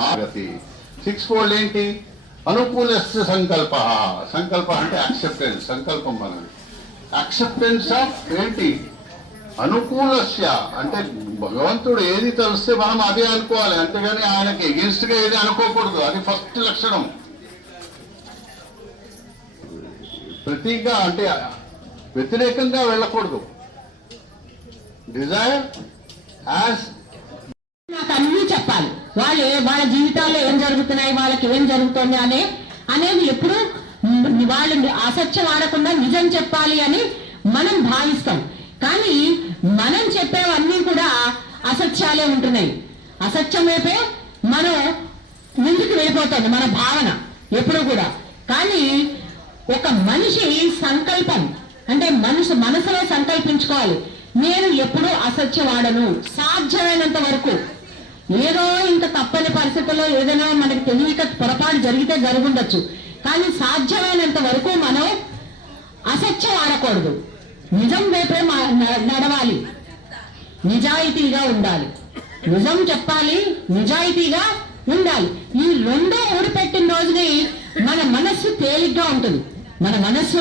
ఆగతి six fold ఏంటి? అనుకూలస్య సంకల్ప. సంకల్ప అంటే యాక్సెప్టెన్స్ సంకల్పం మనది. యాక్సెప్టెన్స్ ఆఫ్ ఏంటి? అనుకూలస్య. అంటే భగవంతుడు ఏది తెలిస్తే మనం అదే అనుకోవాలి. అంతేగాని ఆయనకి ఎగెన్స్ట్గా ఏది అనుకోకూడదు. అది ఫస్ట్ లక్షణం. ప్రతీగా అంటే వ్యతిరేకంగా వెళ్ళకూడదు. డిజైర్ యాజ్ నాకు అన్నీ చెప్పాలి. వాళ్ళు వాళ్ళ జీవితాల్లో ఏం జరుగుతున్నాయి వాళ్ళకి ఏం జరుగుతుంది అనే అనేది ఎప్పుడు వాళ్ళు అసత్యం ఆడకుండా నిజం చెప్పాలి అని మనం భావిస్తాం. కానీ మనం చెప్పేవన్నీ కూడా అసత్యాలే ఉంటున్నాయి. అసత్యం వైపే మనం ముందుకు వెళ్ళిపోతుంది మన భావన ఎప్పుడు కూడా. కానీ ఒక మనిషి సంకల్పం అంటే మనసు మనసులో సంకల్పించుకోవాలి. నేను ఎప్పుడూ అసత్యం వాడను సాధ్యమైనంత వరకు. ఏదో ఇంత తప్పని పరిస్థితుల్లో ఏదైనా మనకి తెలియక పొరపాటు జరిగితే జరుగుండొచ్చు. కానీ సాధ్యమైనంత వరకు మనం అసత్యం ఆడకూడదు. నిజం వైపే మా- న- నడవాలి. నిజాయితీగా ఉండాలి. నిజం చెప్పాలి నిజాయితీగా ఉండాలి. ఈ రెండో ఊడిపెట్టిన రోజుని మన మనస్సు తేలిగ్గా ఉంటుంది. మన మనస్సు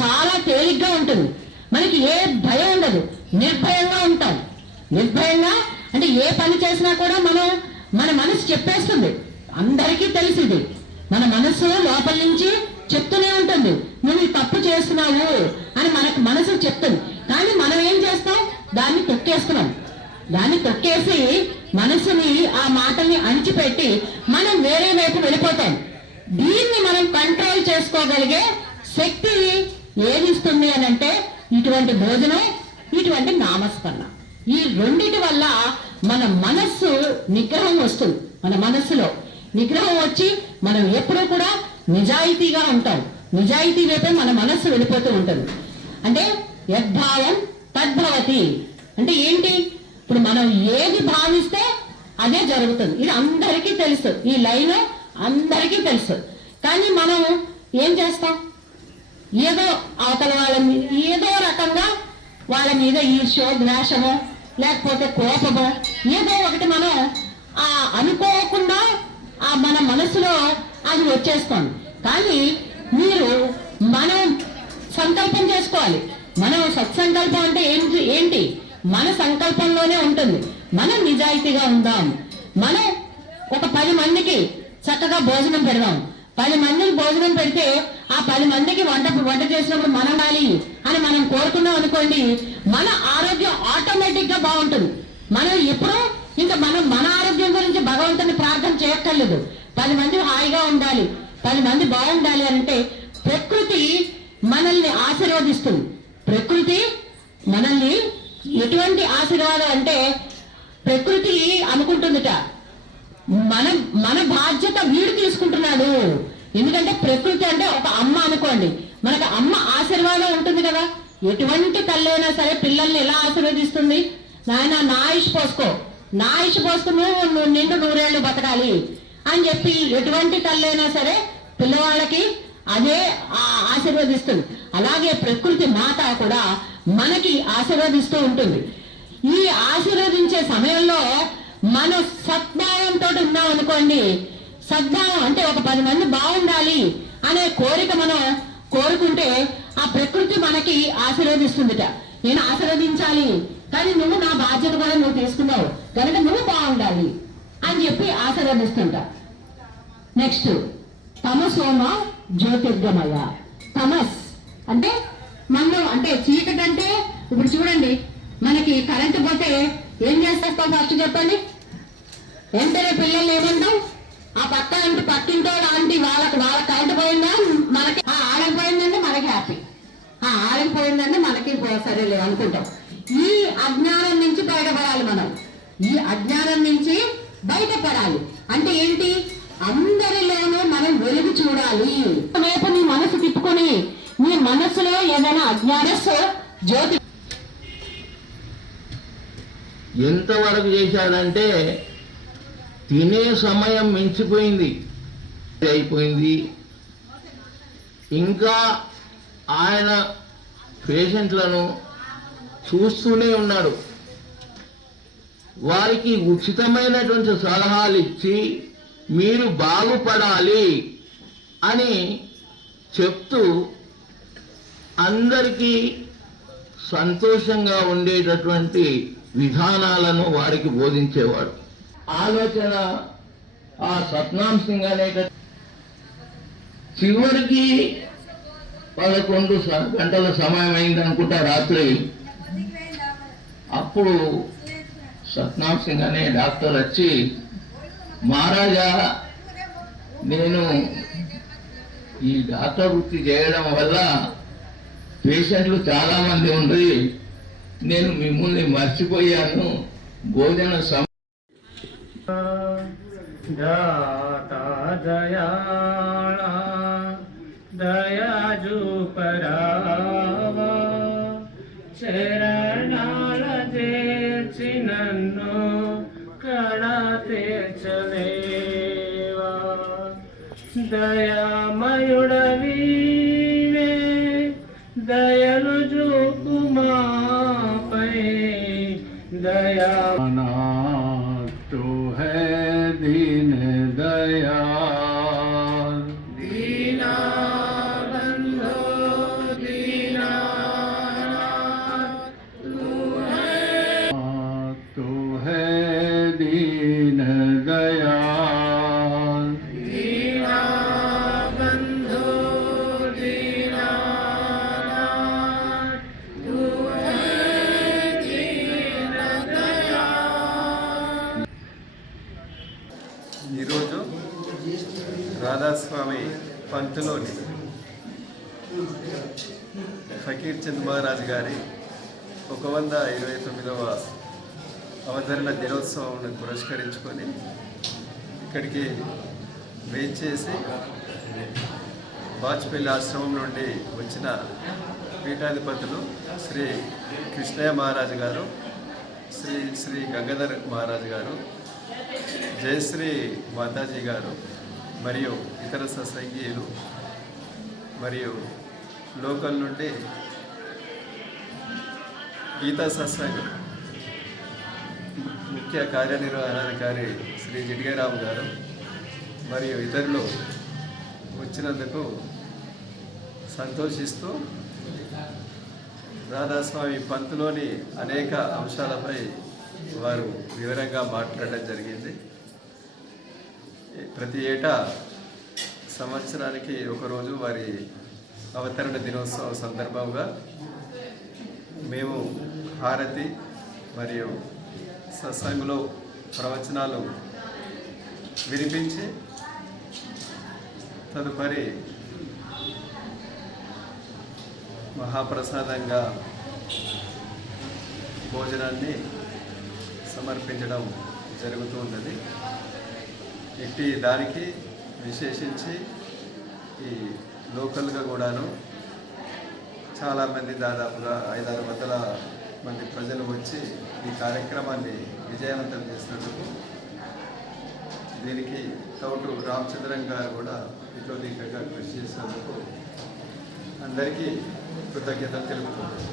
చాలా తేలిగ్గా ఉంటుంది. మనకి ఏ భయం ఉండదు. నిర్భయంగా ఉంటాం. నిర్భయంగా అంటే ఏ పని చేసినా కూడా మనం మన మనసు చెప్పేస్తుంది. అందరికీ తెలిసింది. మన మనసు లోపల నుంచి చెప్తూనే ఉంటుంది. నువ్వు తప్పు చేస్తున్నావు అని మనకు మనసు చెప్తుంది. కానీ మనం ఏం చేస్తాం? దాన్ని తొక్కేస్తున్నాం. దాన్ని తొక్కేసి మనసుని ఆ మాటల్ని అణిచిపెట్టి మనం వేరే వైపు వెళ్ళిపోతాం. దీన్ని మనం కంట్రోల్ చేసుకోగలిగే శక్తి ఏది ఇస్తుంది అని అంటే ఇటువంటి భోజనం ఇటువంటి నామస్మరణ. ఈ రెండిటి వల్ల మన మనస్సు నిగ్రహం వస్తుంది. మన మనస్సులో నిగ్రహం వచ్చి మనం ఎప్పుడూ కూడా నిజాయితీగా ఉంటాం. నిజాయితీ వైపే మన మనస్సు వెళ్ళిపోతూ ఉంటుంది. అంటే యద్భావం తద్భవతి. అంటే ఏంటి? ఇప్పుడు మనం ఏది భావిస్తే అదే జరుగుతుంది. ఇది అందరికీ తెలుసు. ఈ లైన్ అందరికీ తెలుసు. కానీ మనం ఏం చేస్తాం? ఏదో అవతల వాళ్ళ మీద ఏదో రకంగా వాళ్ళ మీద ఈర్ష్యో ద్వేషమో లేకపోతే కోపమో ఏదో ఒకటి మనం ఆ అనుకోకుండా ఆ మన మనసులో అది వచ్చేస్తుంది. కానీ మీరు మనం సంకల్పం చేసుకోవాలి. మనం సత్సంకల్పం అంటే ఏంటి ఏంటి? మన సంకల్పంలోనే ఉంటుంది. మనం నిజాయితీగా ఉందాం. మనం ఒక పది మందికి చక్కగా భోజనం పెడదాం. పది మందికి భోజనం పెడితే ఆ పది మందికి వంట వంట చేసినప్పుడు మనం వాలి అని మనం కోరుకున్నాం అనుకోండి మన ఆరోగ్యం ఆటోమేటిక్గా బాగుంటుంది. మనం ఎప్పుడూ ఇంకా మనం మన ఆరోగ్యం గురించి భగవంతుని ప్రార్థన చేయక్కర్లేదు. పది మంది హాయిగా ఉండాలి పది మంది బాగుండాలి అంటే ప్రకృతి మనల్ని ఆశీర్వదిస్తుంది. ప్రకృతి మనల్ని ఎటువంటి ఆశీర్వాదం అంటే ప్రకృతి అనుకుంటుందిట మన మన బాధ్యత వీడు తీసుకుంటున్నాడు. ఎందుకంటే ప్రకృతి అంటే ఒక అమ్మ అనుకోండి. మనకు అమ్మ ఆశీర్వాదం ఉంటుంది కదా. ఎటువంటి తల్లైనా సరే పిల్లల్ని ఎలా ఆశీర్వదిస్తుంది? నాయన నా ఆయుష్ పోసుకో. నా ఆయుష్ పోసుకో నువ్వు నువ్వు నిండు నూరేళ్ళు బతకాలి అని చెప్పి ఎటువంటి తల్లైనా సరే పిల్లవాళ్ళకి అదే ఆశీర్వదిస్తుంది. అలాగే ప్రకృతి మాత కూడా మనకి ఆశీర్వదిస్తూ ఉంటుంది. ఈ ఆశీర్వదించే సమయంలో మన సద్భావంతో ఉన్నాం అనుకోండి సద్భావం అంటే ఒక పది మంది బాగుండాలి అనే కోరిక మనం కోరుకుంటే ఆ ప్రకృతి మనకి ఆశీర్వదిస్తుందిట. నేను ఆశీర్వదించాలి కానీ నువ్వు నా బాధ్యత కూడా నువ్వు తీసుకున్నావు కనుక నువ్వు బాగుండాలి అని చెప్పి ఆశీర్వదిస్తుంటా. నెక్స్ట్ తమసోమ జ్యోతిర్గమయ. తమస్ అంటే మనం అంటే చీకటి అంటే ఇప్పుడు చూడండి మనకి కరెంట్ పోతే ఏం చేస్తాం ఫస్ట్ చెప్పండి? వెంటనే పిల్లలు ఏమంటాం ఆ పక్క అంటే పక్కింటో ఆంటీ వాళ్ళకి వాళ్ళ కరెంట్ పోయిందా? మనకి ఆ పోయిందంటే మనకి హ్యాపీ ఆ ఆడకపోయిందంటే మనకి పో- సరేలే అనుకుంటాం. ఈ అజ్ఞానం నుంచి బయటపడాలి మనం. ఈ అజ్ఞానం నుంచి బయటపడాలి. అంటే ఏంటి? అందరిలోనూ మనం వెలుగు చూడాలి. రేపు నీ మనసు తిప్పుకొని నీ మనసులో ఏదైనా అజ్ఞానస్సు జ్యోతి ఎంతవరకు చేశాడంటే తినే సమయం మించిపోయింది. అయిపోయింది. ఇంకా ఆయన పేషెంట్లను చూస్తూనే ఉన్నాడు వారికి ఉచితమైనటువంటి సలహాలు ఇచ్చి మీరు బాగుపడాలి అని చెప్తూ అందరికీ సంతోషంగా ఉండేటటువంటి విధానాలను వారికి బోధించేవాడు ఆలోచన ఆ సత్నాం సింగ్ అనేట చివరికి పదకొండు స- గంటల సమయం అయింది అనుకుంటా రాత్రి. అప్పుడు సత్నాం సింగ్ అనే డాక్టర్ వచ్చి మహారాజా నేను ఈ డాక్టర్ వృత్తి చేయడం వల్ల పేషెంట్లు చాలామంది ఉంది నేను మిమ్మల్ని మర్చిపోయాను. భోజన సమ दाता दयाळा दयाजू परावा చరణాల చేర్చి నన్ను కళ తీర్చలేవా దయామయుడవీవే దయలు చూపుమాపై దయా ఈరోజు రాధాస్వామి పంతులోని ఫకీర్ చంద్ మహారాజ్ గారి ఒక వంద ఇరవై తొమ్మిదవ అవతరణ దినోత్సవం పురస్కరించుకొని ఇక్కడికి వేయించేసి వాజ్పేయి ఆశ్రమం నుండి వచ్చిన పీఠాధిపతులు శ్రీ కృష్ణయ్య మహారాజు గారు శ్రీ శ్రీ గంగాధర్ మహారాజు గారు జయశ్రీ మాతాజీ గారు మరియు ఇతర సత్సంగీయులు మరియు లోకల్ నుండి గీతా సత్సంగ్ ముఖ్య కార్యనిర్వహణాధికారి శ్రీ జిడ్గరావు గారు మరియు ఇతరులు వచ్చినందుకు సంతోషిస్తూ రాధాస్వామి పంతులోని అనేక అంశాలపై వారు వివరంగా మాట్లాడడం జరిగింది. ప్రతి ఏటా సంవత్సరానికి ఒకరోజు వారి అవతరణ దినోత్సవం సందర్భంగా మేము హారతి మరియు సత్సంగులో ప్రవచనాలు వినిపించి తదుపరి మహాప్రసాదంగా భోజనాన్ని సమర్పించడం జరుగుతూ ఉన్నది. ఇట్టి దానికి విశేషించి ఈ లోకల్గా కూడాను చాలామంది దాదాపుగా ఐదారు వందల మంది ప్రజలు వచ్చి ఈ కార్యక్రమాన్ని విజయవంతం చేసినందుకు దీనికి తోటు రామచంద్రం గారు కూడా ఇతోదీకంగా కృషి చేసినందుకు అందరికీ కృతజ్ఞతలు తెలుపుతున్నాను.